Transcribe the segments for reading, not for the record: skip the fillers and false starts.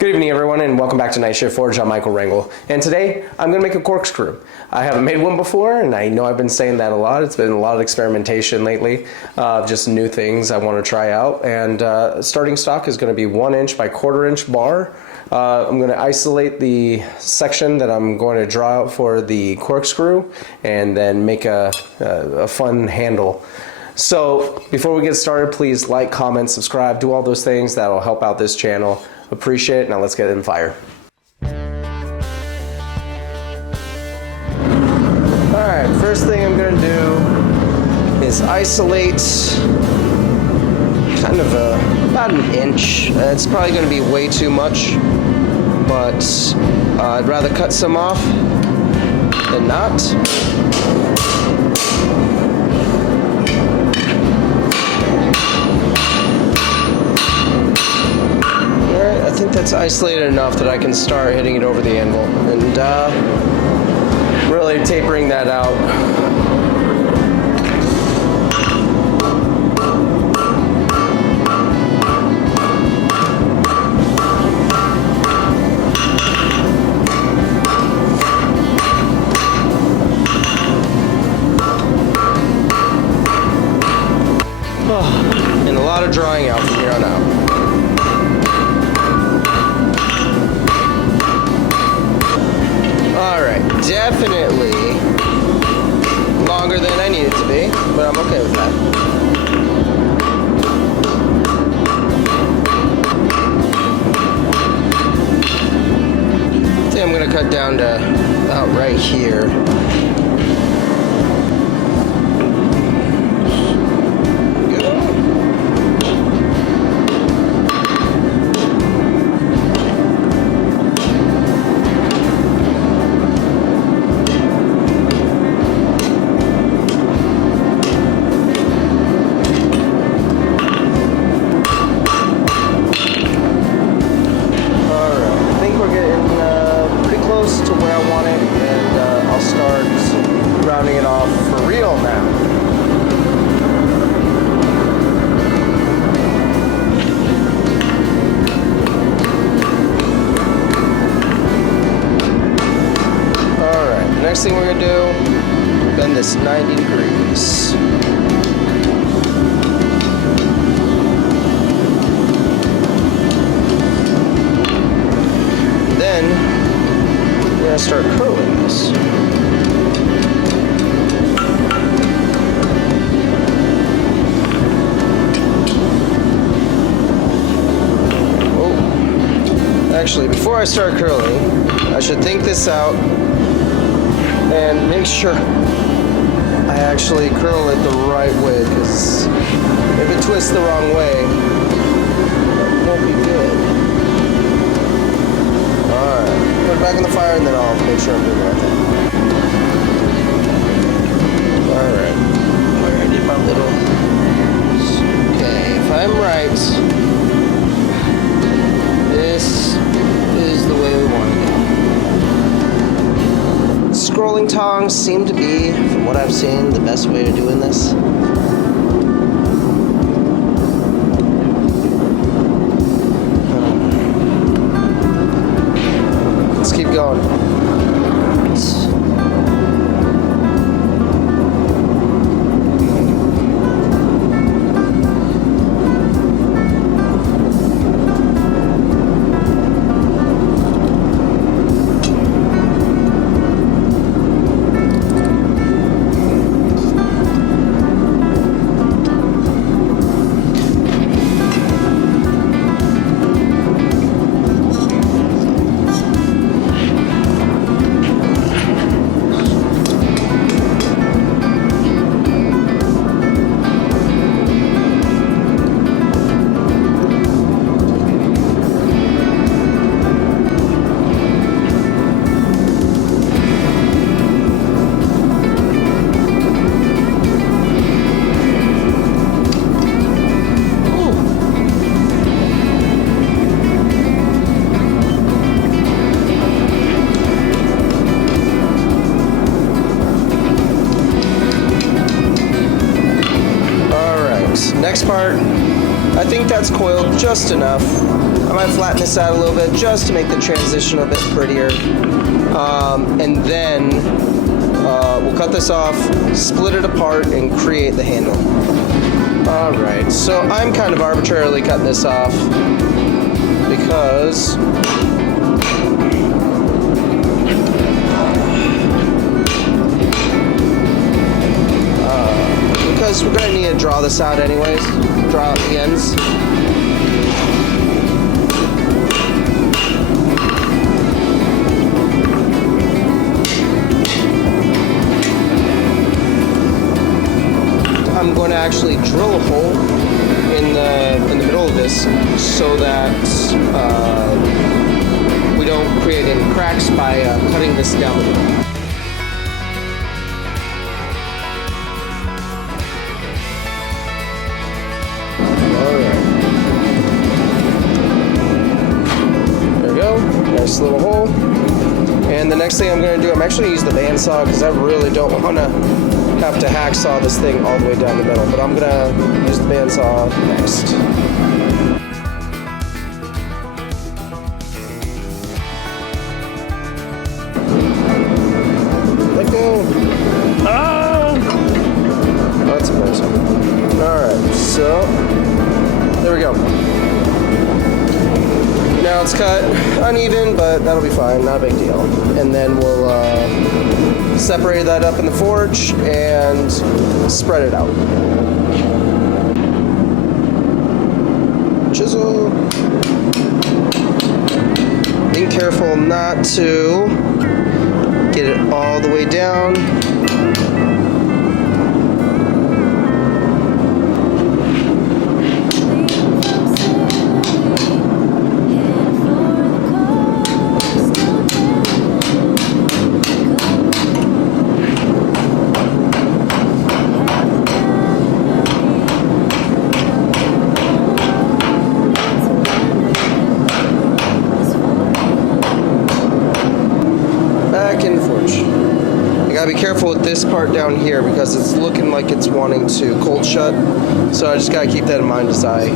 Good evening, everyone, and welcome back to Night Shift Forge. I'm Michael Rangel, and today I'm going to make a corkscrew. I haven't made one before, and I know I've been saying that a lot. It's been a lot of experimentation lately, just new things I want to try out. And starting stock is going to be 1 inch by 1/4 inch bar. I'm going to isolate the section that I'm going to draw out for the corkscrew, and then make a fun handle. So before we get started, please like, comment, subscribe, do all those things. That'll help out this channel. Appreciate it. Now let's get in fire. Alright, first thing I'm going to do is isolate kind of about 1 inch. It's probably going to be way too much, but I'd rather cut some off than not. I think that's isolated enough that I can start hitting it over the anvil and really tapering that out. And a lot of drawing out from here on out. Definitely longer than I need it to be, but I'm okay with that. I think I'm going to cut down to about right here. To where I want it, and I'll start rounding it off for real now. Alright, next thing we're going to do, bend this 90 degrees. Start curling this. Oh, actually, before I start curling, I should think this out and make sure I actually curl it the right way, because if it twists the wrong way, it won't be good. Alright. Put it back in the fire, and then I'll make sure I'm doing the right thing. Alright. Where I did my little... Okay, if I'm right, this is the way we want to go. Scrolling tongs seem to be, from what I've seen, the best way of doing this. Keep going. Next part, I think that's coiled just enough. I might flatten this out a little bit just to make the transition a bit prettier. And then we'll cut this off, split it apart, and create the handle. Alright, so I'm kind of arbitrarily cutting this off because we're going to need to draw this out anyways, draw out the ends. I'm going to actually drill a hole in the middle of this so that we don't create any cracks by cutting this down the middle. Nice little hole. And the next thing I'm going to do, I'm actually going to use the bandsaw because I really don't want to have to hacksaw this thing all the way down the middle. But I'm going to use the bandsaw next. Let go. Ah! That's amazing. Alright, so there we go. Now it's cut uneven, but that'll be fine, not a big deal. And then we'll separate that up in the forge and spread it out. Chisel. Being careful not to get it all the way down. Gotta be careful with this part down here because it's looking like it's wanting to cold shut. So I just gotta keep that in mind as I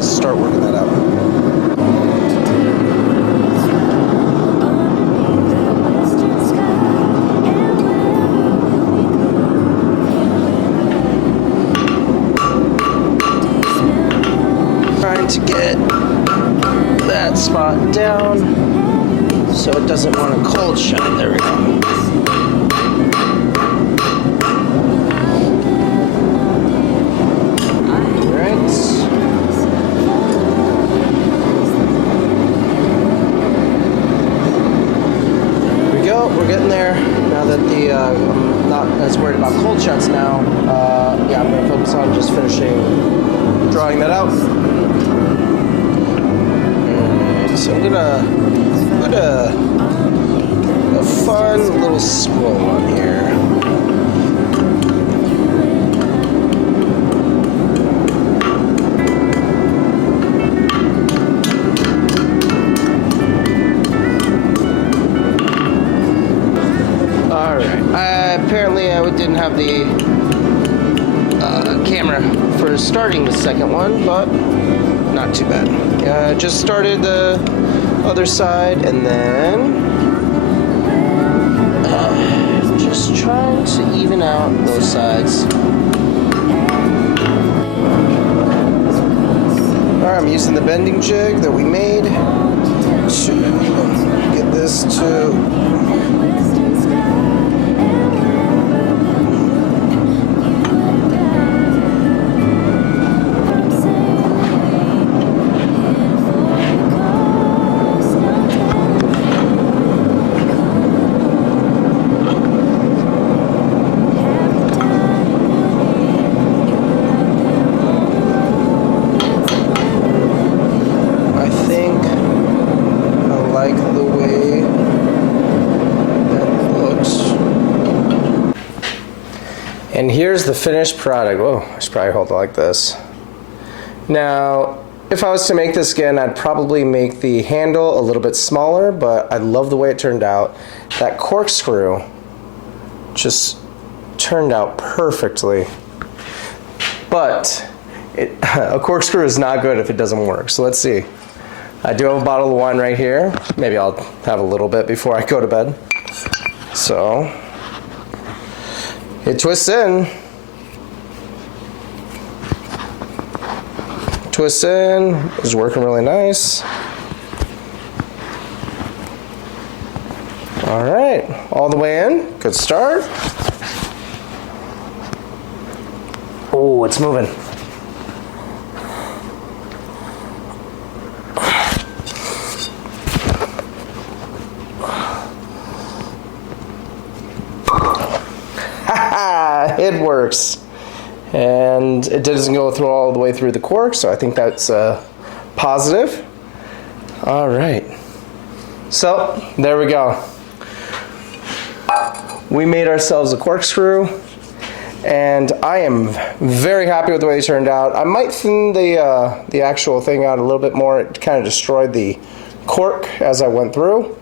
start working that out. Trying to get that spot down so it doesn't want to cold shut. There we go. We're getting there. Now that I'm not as worried about cold shuts now, yeah, I'm going to focus on just finishing drawing that out. So I'm going to put a fun little scroll on here. Apparently I didn't have the camera for starting the second one, but not too bad. Just started the other side and then just trying to even out both sides. Alright, I'm using the bending jig that we made to get this to And here's the finished product. Whoa, I should probably hold it like this. Now, if I was to make this again, I'd probably make the handle a little bit smaller, but I love the way it turned out. That corkscrew just turned out perfectly. But A corkscrew is not good if it doesn't work. So let's see. I do have a bottle of wine right here. Maybe I'll have a little bit before I go to bed. So it twists in. Twists in. Is working really nice. All right, all the way in. Good start. Oh, it's moving. It works. And it doesn't go through all the way through the cork, so I think that's positive. All right. So, there we go. We made ourselves a corkscrew, and I am very happy with the way it turned out. I might thin the actual thing out a little bit more. It kind of destroyed the cork as I went through.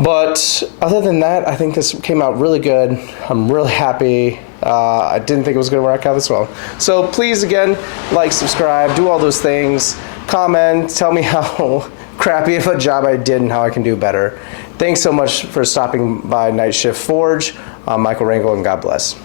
But other than that, I think this came out really good. I'm really happy. I didn't think it was going to work out this well. So please, again, like, subscribe, do all those things. Comment, tell me how crappy of a job I did and how I can do better. Thanks so much for stopping by Night Shift Forge. I'm Michael Rangel, and God bless.